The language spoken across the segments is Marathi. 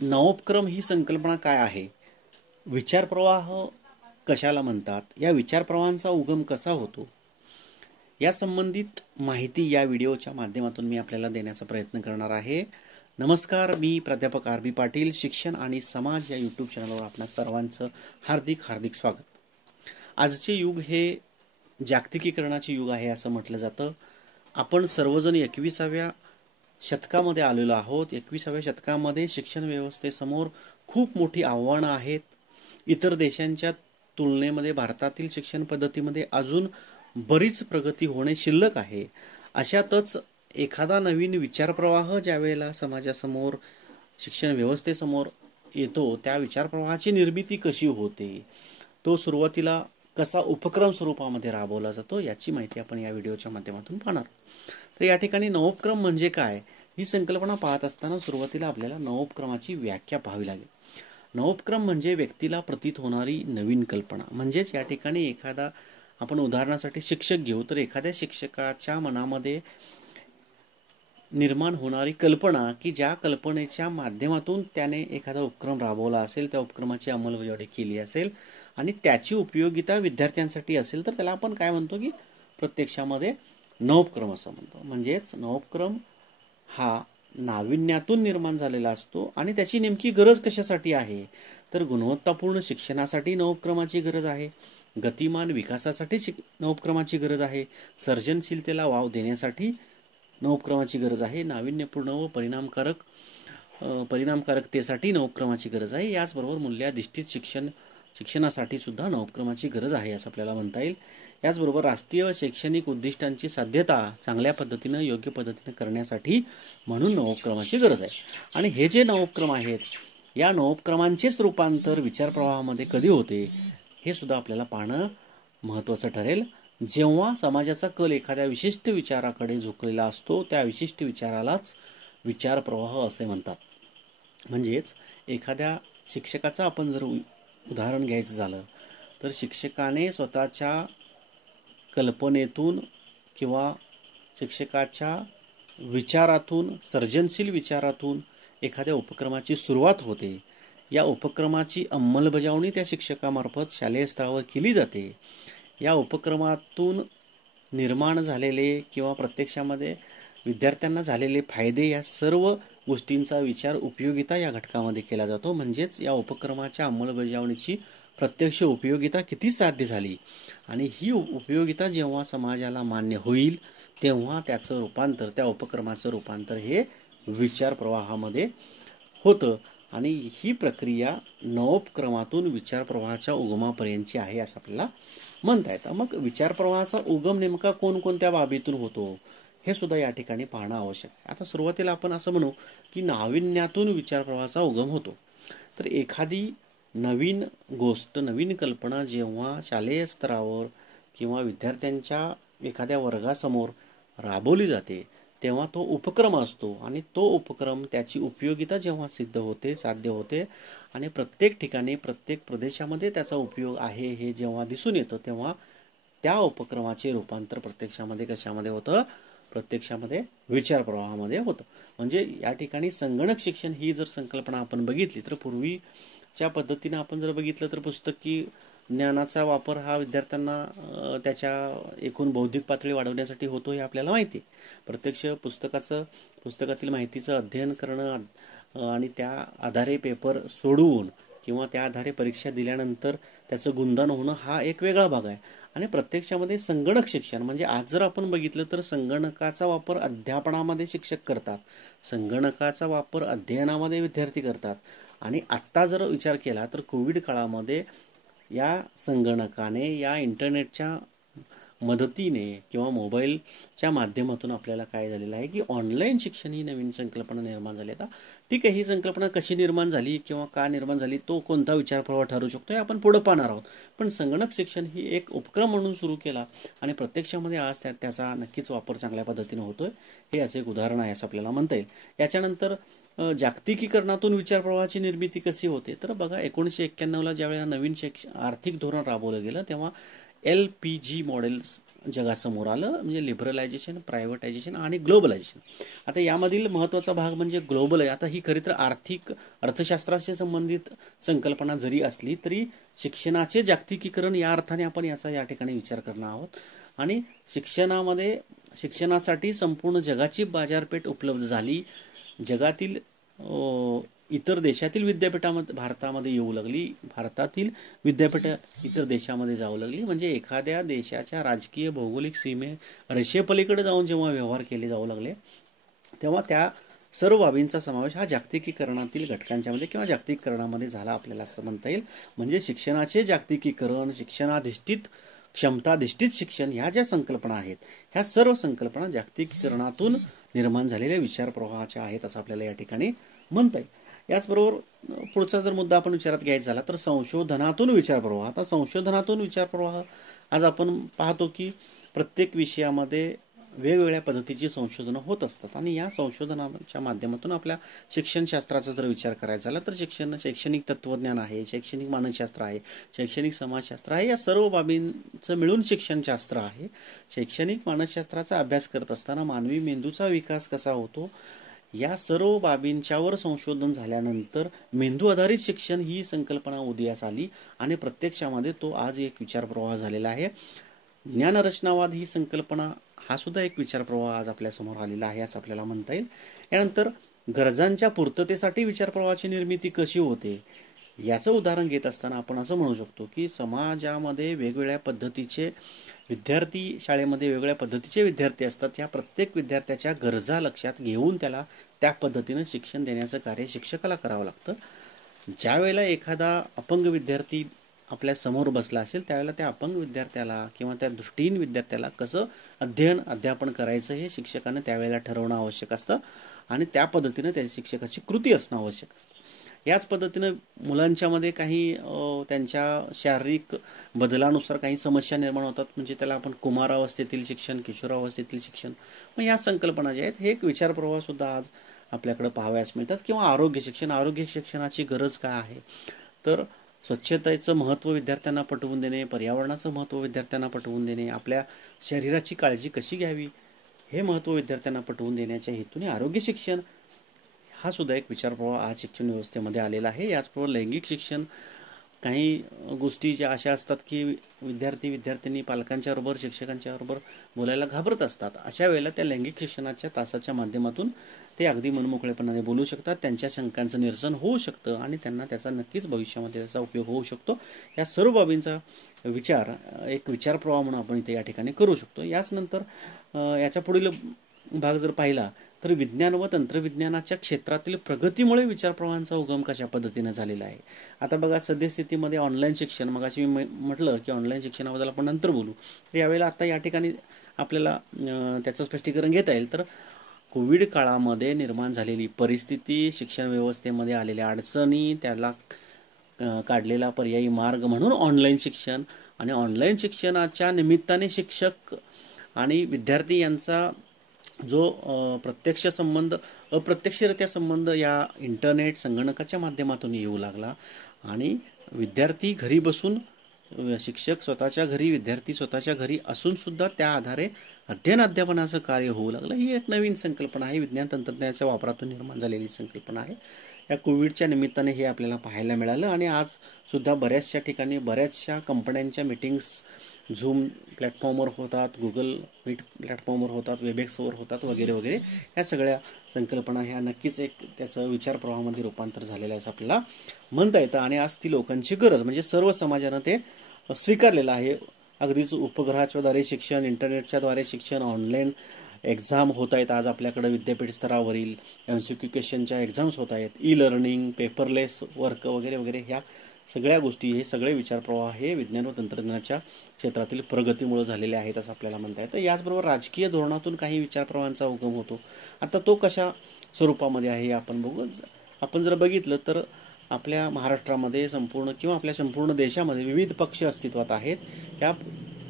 नवोपक्रम ही संकल्पना काय आहे? विचारप्रवाह कशाला म्हणतात? या विचारप्रवाहांचा उगम कसा होतो? या संबंधित माहिती या व्हिडिओच्या माध्यमातून मी आपल्याला देण्याचा प्रयत्न करणार आहे. नमस्कार, मी प्राध्यापक आर बी पाटील, शिक्षण आणि समाज या यूट्यूब चॅनलवर आपल्या सर्वांचं हार्दिक हार्दिक स्वागत. आजचे युग हे जागतिकीकरणाचे युग आहे असं म्हटलं जातं. आपण सर्वजण 21व्या शतकामध्ये आलेलो आहोत. 21व्या शतकामध्ये शिक्षण व्यवस्थेसमोर खूप मोठी आव्हानं आहेत. इतर देशांच्या तुलनेमध्ये भारतातील शिक्षण पद्धतीमध्ये अजून बरीच प्रगती होणे शिल्लक आहे. अशातच एखादा नवीन विचारप्रवाह ज्या वेळेला समाजासमोर शिक्षण व्यवस्थेसमोर येतो, त्या विचारप्रवाहाची निर्मिती कशी होते, तो सुरुवातीला कसा उपक्रम स्वरूपामध्ये राबवला जातो, याची माहिती आपण या व्हिडिओच्या माध्यमातून पाहणार. तर या ठिकाणी नवोपक्रम म्हणजे काय, ही संकल्पना पाहत असताना सुरुवातीला आपल्याला नवोपक्रमाची व्याख्या पाहावी लागेल. नवोपक्रम म्हणजे व्यक्तीला प्रतीत होणारी नवीन कल्पना. म्हणजेच या ठिकाणी एखादा, आपण उदाहरणासाठी शिक्षक घेऊ तर एखाद्या शिक्षकाच्या मनामध्ये निर्माण होणारी कल्पना, की ज्या कल्पनेच्या माध्यमातून त्याने एखादा उपक्रम राबवला असेल, त्या उपक्रमाची अंमलबजावणी केली असेल आणि त्याची उपयोगिता विद्यार्थ्यांसाठी असेल, तर त्याला आपण काय म्हणतो, की प्रत्यक्षामध्ये नवोपक्रम असं म्हणतो. म्हणजेच नवोपक्रम हा नाविन्यातून निर्माण झालेला असतो आणि त्याची नेमकी गरज कशासाठी आहे, तर गुणवत्तापूर्ण शिक्षणासाठी नवोपक्रमाची गरज आहे, गतिमान विकासासाठी नवोपक्रमाची गरज आहे, सर्जनशीलतेला वाव देण्यासाठी नवोपक्रमाची गरज आहे, नाविन्यपूर्ण व परिणामकारकतेसाठी नवोपक्रमाची गरज आहे, याचबरोबर मूल्याधिष्ठित शिक्षणासाठी सुद्धा नवोपक्रमाची गरज आहे असं आपल्याला म्हणता येईल. याचबरोबर राष्ट्रीय शैक्षणिक उद्दिष्टांची साध्यता चांगल्या पद्धतीनं, योग्य पद्धतीनं करण्यासाठी म्हणून नवोपक्रमाची गरज आहे. आणि हे जे नवोपक्रम आहेत, या नवोपक्रमांचेच रूपांतर विचारप्रवाहामध्ये कधी होते, हे सुद्धा आपल्याला पाहणं महत्त्वाचं ठरेल. जेव्हा समाजाचा कल एखाद्या विशिष्ट विचाराकडे झुकलेला असतो, त्या विशिष्ट विचारालाच विचारप्रवाह असे म्हणतात. म्हणजेच एखाद्या शिक्षकाचं आपण जर उदाहरण घ्यायचं झालं, तर शिक्षकाने स्वतःच्या कल्पनेतून किंवा शिक्षकाच्या विचारातून, सर्जनशील विचारातून एखाद्या उपक्रमाची सुरुवात होते. या उपक्रमाची अंमलबजावणी त्या शिक्षकामार्फत शालेय स्तरावर केली जाते. या उपक्रमातून निर्माण झालेले किंवा प्रत्यक्षामध्ये विद्यार्थ्यांना झालेले फायदे, या सर्व गोष्टींचा विचार उपयोगिता या घटकामध्ये केला जातो. म्हणजेच या उपक्रमाच्या अंमलबजावणीची प्रत्यक्ष उपयोगिता किती साध्य झाली आणि ही उपयोगिता जेव्हा समाजाला मान्य होईल, तेव्हा त्याचं रूपांतर, त्या उपक्रमाचं रूपांतर हे विचारप्रवाहामध्ये होतं. आणि ही प्रक्रिया नवोपक्रमातून विचारप्रवाहाच्या उगमापर्यंतची आहे असं आपल्याला म्हणता येतं. मग विचारप्रवाहाचा उगम नेमका कोणकोणत्या बाबीतून होतो, हे सुद्धा या ठिकाणी पाहणं आवश्यक आहे. आता सुरुवातीला आपण असं म्हणू, की नाविन्यातून विचारप्रवाहाचा उगम होतो. तर एखादी नवीन गोष्ट, नवीन कल्पना जेव्हा शालेय स्तरावर किंवा विद्यार्थ्यांच्या एखाद्या वर्गासमोर राबवली जाते, तेव्हा तो उपक्रम असतो आणि तो उपक्रम, त्याची उपयोगिता जेव्हा सिद्ध होते, साध्य होते आणि प्रत्येक ठिकाणी, प्रत्येक प्रदेशामध्ये त्याचा उपयोग आहे हे जेव्हा दिसून येतं, तेव्हा त्या उपक्रमाचे रूपांतर प्रत्यक्षामध्ये कशामध्ये होतं, प्रत्यक्षामध्ये विचारप्रवाहामध्ये होतं. म्हणजे या ठिकाणी संगणक शिक्षण ही जर संकल्पना आपण बघितली, तर पूर्वीच्या पद्धतीनं आपण जर बघितलं तर पुस्तकी ज्ञानाचा वापर हा विद्यार्थ्यांना त्याच्या एकूण बौद्धिक पातळी वाढवण्यासाठी होतो हे आपल्याला माहिती आहे. प्रत्यक्ष पुस्तकातील माहितीचं अध्ययन करणं आणि त्या आधारे पेपर सोडवून किंवा त्या आधारे परीक्षा दिल्यानंतर त्याचं गुणगान होणं हा एक वेगळा भाग आहे. आणि प्रत्यक्षामध्ये संगणक शिक्षण म्हणजे आज जर आपण बघितलं तर संगणकाचा वापर अध्यापनामध्ये शिक्षक करतात, संगणकाचा वापर अध्ययनामध्ये विद्यार्थी करतात. आणि आत्ता जर विचार केला तर कोविड काळामध्ये या संगणकाने, या इंटरनेटच्या मदतीने किंवा मोबाईलच्या माध्यमातून आपल्याला काय झालेलं आहे, की ऑनलाईन शिक्षण ही नवीन संकल्पना निर्माण झाली. आता ठीक आहे, ही संकल्पना कशी निर्माण झाली किंवा का निर्माण झाली, तो कोणता विचारप्रवाह ठरू शकतो हे आपण पुढं पाहणार आहोत. पण संगणक शिक्षण ही एक उपक्रम म्हणून सुरू केला आणि प्रत्यक्षामध्ये आज त्याचा नक्कीच वापर चांगल्या पद्धतीने होतोय, हे याचं एक उदाहरण आहे असं आपल्याला म्हणता येईल. याच्यानंतर जागतिकीकरणातून विचारप्रवाहाची निर्मिती कशी होते, तर बघा 1991ला ज्यावेळेला नवीन आर्थिक धोरण राबवलं गेलं, तेव्हा LPG मॉडेल्स जगासमोर आलं, म्हणजे लिबरलायझेशन, प्रायव्हेटायझेशन आणि ग्लोबलायझेशन. आता यामधील महत्त्वाचा भाग म्हणजे ग्लोबल आहे. आता ही खरी तर अर्थशास्त्राशी संबंधित संकल्पना जरी असली तरी शिक्षणाचे जागतिकीकरण या अर्थाने आपण याचा या ठिकाणी विचार करणार आहोत. आणि शिक्षणासाठी संपूर्ण जगाची बाजारपेठ उपलब्ध झाली. जगातील इतर देशातील विद्यापीठामध्ये भारतामध्ये येऊ लागली, भारतातील विद्यापीठं इतर देशामध्ये जाऊ लागली. म्हणजे एखाद्या देशाच्या राजकीय भौगोलिक रेषेपलीकडे जाऊन जेव्हा व्यवहार केले जाऊ लागले तेव्हा त्या सर्व बाबींचा समावेश हा जागतिकीकरणातील घटकांच्यामध्ये किंवा जागतिकीकरणामध्ये झाला आपल्याला असं म्हणता येईल. म्हणजे शिक्षणाचे जागतिकीकरण, शिक्षणाधिष्ठित, क्षमताधिष्ठित शिक्षण ह्या ज्या संकल्पना आहेत ह्या सर्व संकल्पना जागतिकीकरणातून निर्माण झालेल्या विचारप्रवाहाच्या आहेत असं आपल्याला या ठिकाणी म्हणता येईल. याचबरोबर पुढचा जर मुद्दा आपण विचारात घ्यायचा झाला तर संशोधनातून विचारप्रवाह. आता संशोधनातून विचारप्रवाह आज आपण पाहतो की प्रत्येक विषयामध्ये वेगवेगळ्या पद्धतीची संशोधनं होत असतात आणि या संशोधनाच्या माध्यमातून आपल्या शिक्षणशास्त्राचा जर विचार करायचा झाला तर शैक्षणिक तत्त्वज्ञान आहे, शैक्षणिक मानसशास्त्र आहे, शैक्षणिक समाजशास्त्र आहे, या सर्व बाबींचं मिळून शिक्षणशास्त्र आहे. शैक्षणिक मानसशास्त्राचा अभ्यास करत असताना मानवी मेंदूचा विकास कसा होतो या सर्व बाबींच्यावर संशोधन झाल्यानंतर मेंदू आधारित शिक्षण ही संकल्पना उदयास आली आणि प्रत्यक्षामध्ये तो आज एक विचारप्रवाह झालेला आहे. ज्ञानरचनावाद ही संकल्पना हा सुद्धा एक विचारप्रवाह आज आपल्यासमोर आलेला आहे असं आपल्याला म्हणता येईल. यानंतर गरजांच्या पूर्ततेसाठी विचारप्रवाहाची निर्मिती कशी होते याचं उदाहरण घेत असताना आपण असं म्हणू शकतो की समाजामध्ये वेगवेगळ्या पद्धतीचे विद्यार्थी, शाळेमध्ये वेगवेगळ्या पद्धतीचे विद्यार्थी असतात. या प्रत्येक विद्यार्थ्याच्या गरजा लक्षात घेऊन त्याला त्या पद्धतीनं शिक्षण देण्याचं कार्य शिक्षकाला करावं लागतं. ज्या वेळेला एखादा अपंग विद्यार्थी आपल्या समोर बसला असेल त्यावेळेला त्या अपंग विद्यार्थ्याला किंवा त्या दृष्टीहीन विद्यार्थ्याला कसं अध्यापन करायचं हे शिक्षकानं त्यावेळेला ठरवणं आवश्यक असतं आणि त्या पद्धतीनं त्या शिक्षकाची कृती असणं आवश्यक असतं. याच पद्धतीनं मुलांच्यामध्ये काही त्यांच्या शारीरिक बदलानुसार काही समस्या निर्माण होतात. म्हणजे त्याला आपण कुमारावस्थेतील शिक्षण, किशोरावस्थेतील शिक्षण, मग या संकल्पना ज्या आहेत हे एक विचारप्रवाहसुद्धा आज आपल्याकडं पाहावयास मिळतात. किंवा आरोग्य शिक्षणाची गरज काय आहे तर स्वच्छतेचं महत्त्व विद्यार्थ्यांना पटवून देणे, पर्यावरणाचं महत्त्व विद्यार्थ्यांना पटवून देणे, आपल्या शरीराची काळजी कशी घ्यावी हे महत्त्व विद्यार्थ्यांना पटवून देण्याच्या हेतूने आरोग्य शिक्षण हा सुद्धा एक विचारप्रवाह आज शिक्षण व्यवस्थेमध्ये आलेला आहे. याचबरोबर लैंगिक शिक्षण, काही गोष्टी ज्या अशा असतात की विद्यार्थ्यांनी पालकांच्याबरोबर, शिक्षकांच्याबरोबर बोलायला घाबरत असतात. अशा वेळेला त्या लैंगिक शिक्षणाच्या तासाच्या माध्यमातून ते अगदी मनमोकळेपणाने बोलू शकतात, त्यांच्या शंकांचं निरसन होऊ शकतं आणि त्यांना त्याचा नक्कीच भविष्यामध्ये त्याचा उपयोग होऊ शकतो. या सर्व बाबींचा विचार एक विचारप्रवाह म्हणून आपण इथे या ठिकाणी करू शकतो. याच नंतर याच्या पुढील भाग जर पाहिला तर विज्ञान व तंत्रविज्ञानाच्या क्षेत्रातील प्रगतीमुळे विचारप्रवाहांचा उगम कशा पद्धतीनं झालेला आहे. आता बघा सद्यस्थितीमध्ये ऑनलाईन शिक्षण, मग अशी मी म्हटलं की ऑनलाईन शिक्षणाबद्दल आपण नंतर बोलू, तर यावेळेला आता या ठिकाणी आपल्याला त्याचं स्पष्टीकरण घेता येईल. तर कोविड काळामध्ये निर्माण झालेली परिस्थिती, शिक्षण व्यवस्थेमध्ये आलेल्या अडचणी, त्याला काढलेला पर्यायी मार्ग म्हणून ऑनलाईन शिक्षण आणि ऑनलाईन शिक्षणाच्या निमित्ताने शिक्षक आणि विद्यार्थी यांचा जो प्रत्यक्ष संबंध, अप्रत्यक्षरित्या संबंध या इंटरनेट, संगणकाच्या माध्यमातून येऊ लागला आणि विद्यार्थी घरी बसून, शिक्षक स्वतःच्या घरी, विद्यार्थी स्वतःच्या घरी असूनसुद्धा त्या आधारे अध्यापनाचं कार्य होऊ लागलं. ही एक नवीन संकल्पना आहे, विज्ञान तंत्रज्ञानाच्या वापरातून निर्माण झालेली संकल्पना आहे. या कोविडच्या निमित्ताने हे आपल्याला पाहायला मिळालं आणि आजसुद्धा बऱ्याचशा ठिकाणी बऱ्याचशा कंपन्यांच्या मीटिंग्स झूम प्लॅटफॉर्मवर होतात, गुगल मीट प्लॅटफॉर्मवर होतात, वेबएक्सवर होतात वगैरे वगैरे. ह्या सगळ्या संकल्पना ह्या नक्कीच एक त्याचं विचारप्रवाहामध्ये रूपांतर झालेलं आहे असं आपल्याला म्हणता येतं. आणि आज ती लोकांची गरज म्हणजे सर्व समाजानं ते स्वीकारलेलं आहे. अगदीच उपग्रहाच्याद्वारे शिक्षण, इंटरनेटच्याद्वारे शिक्षण, ऑनलाईन एक्झाम होत आहेत. आज आपल्याकडं विद्यापीठ स्तरावरील MCQ क्वेश्चनच्या एक्झाम्स होत आहेत, ई-लर्निंग, पेपरलेस वर्क वगैरे वगैरे. ह्या सगळ्या गोष्टी, हे सगळे विचारप्रवाह हे विज्ञान व तंत्रज्ञानाच्या क्षेत्रातील प्रगतीमुळे झालेले आहेत असं आपल्याला म्हणता येतं. याचबरोबर राजकीय धोरणातून काही विचारप्रवाहांचा उगम होतो. आता तो कशा स्वरूपामध्ये आहे आपण बघू. आपण जर बघितलं तर आपल्या महाराष्ट्रामध्ये किंवा आपल्या संपूर्ण देशामध्ये विविध पक्ष अस्तित्वात आहेत. या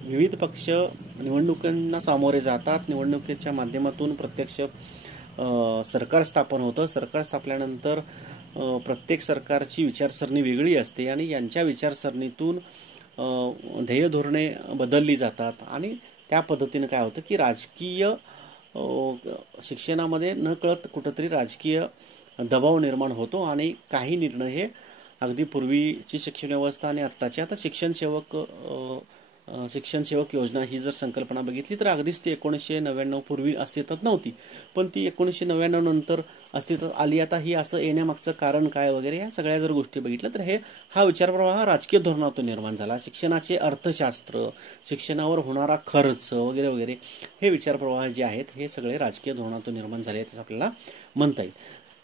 विविध पक्ष निवडणुकांना सामोरे जातात. निवडणुकीच्या माध्यमातून प्रत्यक्ष सरकार स्थापन होतं. सरकार स्थापल्यानंतर प्रत्येक सरकारची विचारसरणी वेगळी असते आणि यांच्या विचारसरणीतून ध्येय धोरणे बदलली जातात आणि त्या पद्धतीनं काय होतं की राजकीय शिक्षणामध्ये नकळत कुठंतरी राजकीय दबाव निर्माण होतो आणि काही निर्णय हे अगदी पूर्वीची शिक्षण व्यवस्था आणि आत्ताची आता शिक्षण सेवक योजना ही जर संकल्पना बघितली तर अगदीच ती 1999 पूर्वी अस्तित्वात नव्हती, पण ती 1999 नंतर अस्तित्वात आली. आता ही असं येण्यामागचं कारण काय वगैरे या सगळ्या जर गोष्टी बघितल्या तर हा विचारप्रवाह राजकीय धोरणातून निर्माण झाला. शिक्षणाचे अर्थशास्त्र, शिक्षणावर होणारा खर्च वगैरे वगैरे हे विचारप्रवाह जे आहेत हे सगळे राजकीय धोरणातून निर्माण झाले आहेत असं आपल्याला म्हणता येईल.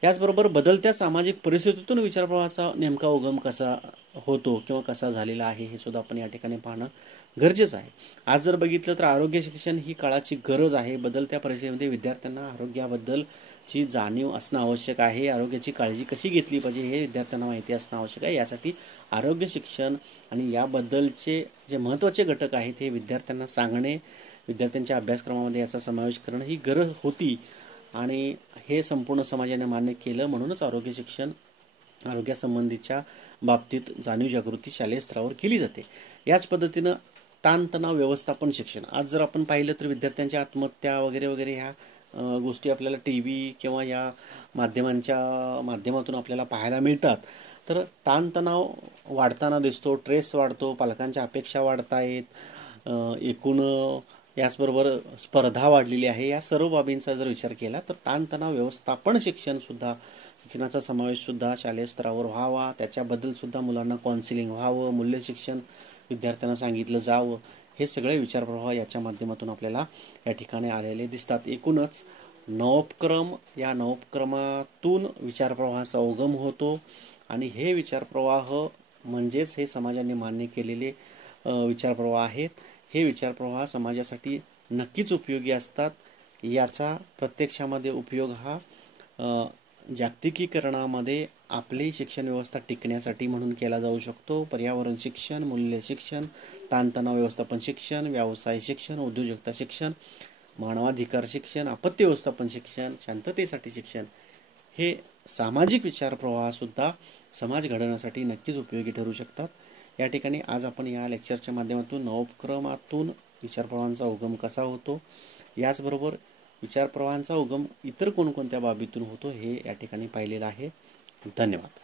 याचबरोबर बदलत्या सामाजिक परिस्थितीतून विचारप्रवाहाचा नेमका उगम कसा होतो किंवा कसा झालेला आहे हे सुद्धा आपण या ठिकाणी पाहणं गरजेचं आहे. आज जर बघितलं तर आरोग्य शिक्षण ही काळाची गरज आहे. बदलत्या परिस्थितीमध्ये विद्यार्थ्यांना आरोग्याबद्दलची जाणीव असणं आवश्यक आहे. आरोग्याची काळजी कशी घेतली पाहिजे हे विद्यार्थ्यांना माहिती असणं आवश्यक आहे. यासाठी आरोग्य शिक्षण आणि याबद्दलचे जे महत्त्वाचे घटक आहेत हे विद्यार्थ्यांना सांगणे, विद्यार्थ्यांच्या अभ्यासक्रमामध्ये याचा समावेश करणं ही गरज होती आणि हे संपूर्ण समाजाने मान्य केलं. म्हणूनच आरोग्यासंबंधीच्या बाबतीत जाणीव जागृती शालेय स्तरावर केली जाते. याच पद्धतीनं ताणतणाव व्यवस्थापन शिक्षण आज जर आपण पाहिलं तर विद्यार्थ्यांच्या आत्महत्या वगैरे वगैरे ह्या गोष्टी आपल्याला TV किंवा या माध्यमातून आपल्याला पाहायला मिळतात. तर ताणतणाव वाढताना दिसतो, स्ट्रेस वाढतो, पालकांच्या अपेक्षा वाढत आहेत, एकूण याचबरोबर स्पर्धा वाढलेली आहे. या सर्व बाबींचा जर विचार केला तर ताणतणाव व्यवस्थापन शिक्षणाचा समावेशसुद्धा शालेय स्तरावर व्हावा. त्याच्याबद्दलसुद्धा मुलांना काउन्सिलिंग व्हावं, मूल्य शिक्षण विद्यार्थ्यांना सांगितलं जावं. हे सगळे विचारप्रवाह याच्या माध्यमातून आपल्याला या ठिकाणी आलेले दिसतात. एकूणच या नवोपक्रमातून विचारप्रवाहाचा उगम होतो आणि हे विचारप्रवाह म्हणजेच हे समाजाने मान्य केलेले विचारप्रवाह आहेत. हे विचारप्रवाह समाजासाठी नक्कीच उपयोगी असतात. याचा प्रत्यक्षामध्ये उपयोग हा जागतिकीकरणामध्ये आपली शिक्षण व्यवस्था टिकण्यासाठी म्हणून केला जाऊ शकतो. पर्यावरण शिक्षण, मूल्य शिक्षण, ताणतणाव व्यवस्थापन शिक्षण, व्यवसाय शिक्षण, उद्योजकता शिक्षण, मानवाधिकार शिक्षण, आपत्ती व्यवस्थापन शिक्षण, शांततेसाठी शिक्षण हे सामाजिक विचारप्रवाहसुद्धा समाज घडवण्यासाठी नक्कीच उपयोगी ठरू शकतात. या ठिकाणी आज आपण या लेक्चरच्या माध्यमातून नवोपक्रमातून विचारप्रवाहांचा उगम कसा होतो, याचबरोबर विचारप्रवाहांचा उगम इतर कोणकोणत्या बाबीतून होतो हे या ठिकाणी पाहिलेलं आहे. धन्यवाद.